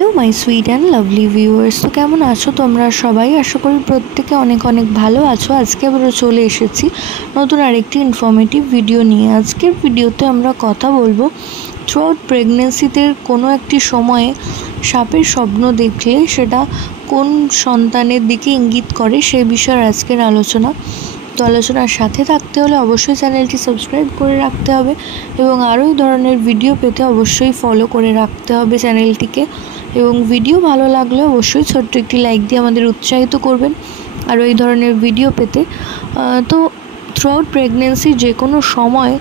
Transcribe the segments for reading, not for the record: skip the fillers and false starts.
Hello my sweet and lovely viewers, তো কেমন আছো তোমরা সবাই? আশা করি প্রত্যেকে অনেক অনেক ভালো আছো। আজকে আবারও চলে এসেছি নতুন আরেকটি ইনফরমেটিভ ভিডিও নিয়ে। আজকের ভিডিওতে আমরা কথা বলবো থ্রুআউট প্রেগনেন্সিতে কোনো একটি সময়ে সাপের স্বপ্ন দেখলে সেটা কোন সন্তানের দিকে ইঙ্গিত করে সেই বিষয়ে আজকের আলোচনা। তো আলোচনার সাথে থাকতে হলে অবশ্যই চ্যানেলটি সাবস্ক্রাইব করে রাখতে হবে এবং আরও এই ধরনের ভিডিও পেতে অবশ্যই ফলো করে রাখতে হবে চ্যানেলটিকে। এবং ভিডিও ভালো লাগলে অবশ্যই ছোট্ট একটি লাইক দিয়ে আমাদের উৎসাহিত করবেন আরও এই ধরনের ভিডিও পেতে। তো থ্রুআউট প্রেগনেন্সি যে কোনো সময়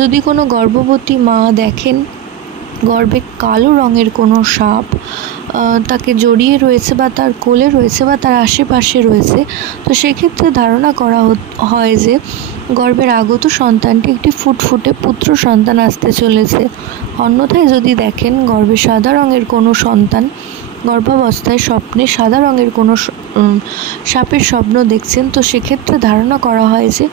যদি কোনো গর্ভবতী মা দেখেন গর্ভে কালো রঙের কোনো সাপ তাকে জড়িয়ে রয়েছে বা তার কোলে রয়েছে বা তার আশেপাশে রয়েছে, তো সেক্ষেত্রে ধারণা করা হয় যে গর্ভের আগত সন্তানটি একটি ফুটফুটে পুত্র সন্তান আসতে চলেছে। অন্যথায় যদি দেখেন গর্ভে সাদা রঙের কোনো সন্তান, গর্ভাবস্থায় স্বপ্নে সাদা রঙের কোনো সাপের স্বপ্ন দেখছেন, তো সেক্ষেত্রে ধারণা করা হয় যে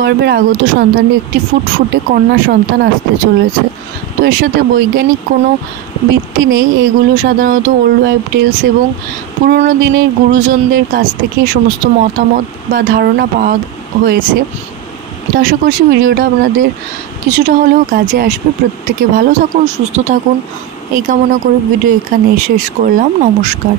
গর্ভের আগত সন্তানটি একটি ফুটফুটে কন্যা সন্তান আসতে চলেছে। তো এর সাথে বৈজ্ঞানিক কোনো ভিত্তি নেই, এগুলো সাধারণত ওল্ড ওয়াইফ টেলস এবং পুরনো দিনের গুরুজনদের কাছ থেকে সমস্ত মতামত বা ধারণা পাওয়া হয়েছে। তো আশা করছি ভিডিওটা আপনাদের কিছুটা হলেও কাজে আসবে। প্রত্যেকে ভালো থাকুন, সুস্থ থাকুন এই কামনা করে ভিডিও এখানে শেষ করলাম। নমস্কার।